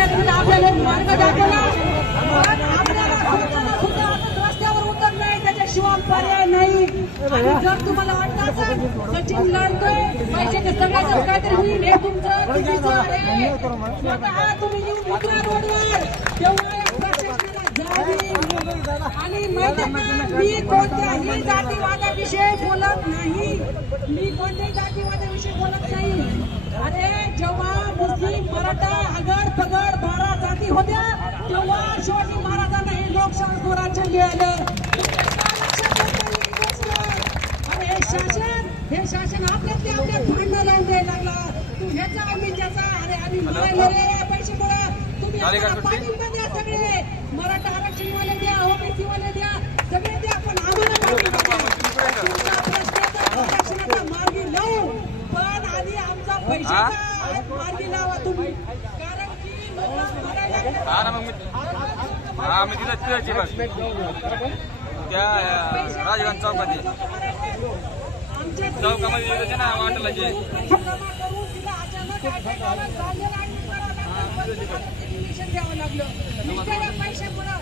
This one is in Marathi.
शेतकऱ्यांनी आपल्याला एक मार्ग दाखवला, पण आपल्याला स्वतःला सुद्धा आता रस्त्यावर उतरलंय, त्याच्याशिवाय पर्याय नाही. आणि जर तुम्हाला वाटत असेल सचिन लढतोय पैशाचे सगळ्याचं काहीतरी होईल, हे तुमचं चुकीचं आहे. स्वतः तुम्ही येऊन उतरा रोडवर, तेव्हा या प्रशासनाला जाणीव. आणि माहिती आहे का, मी कोणत्याही जातीवादाविषयी बोलत नाही, मी कोणत्याही जातीवादाविषयी बोलत नाही. अरे जेव्हा मुस्लिम मराठा आगड पगड 12 जाती होत्या, तेव्हा शिवाजी महाराजांना हे लोकशाही स्वराज्य मिळालं. आणि हे शासन आपल्यात भांडण लावून द्यायला लागला. तू ह्याचा आम्ही त्याचा, अरे आम्ही मरायला पैसे बोला, तुम्ही पाठिंबा द्या, सगळे मराठा आरक्षणवाले द्या, ओबीसी वाले द्या, सगळे द्या, पण आम्हाला पाठिंबा द्या. तुमचा प्रश्नाचा आरक्षणाचा मार्गी लावू, पण आधी आमचा पैशाचा मार्गी लावा तुम्ही. कारण की लोक त्या राजगंज चौकामध्ये वाटला द्यावं लागलं पैसे पुढं.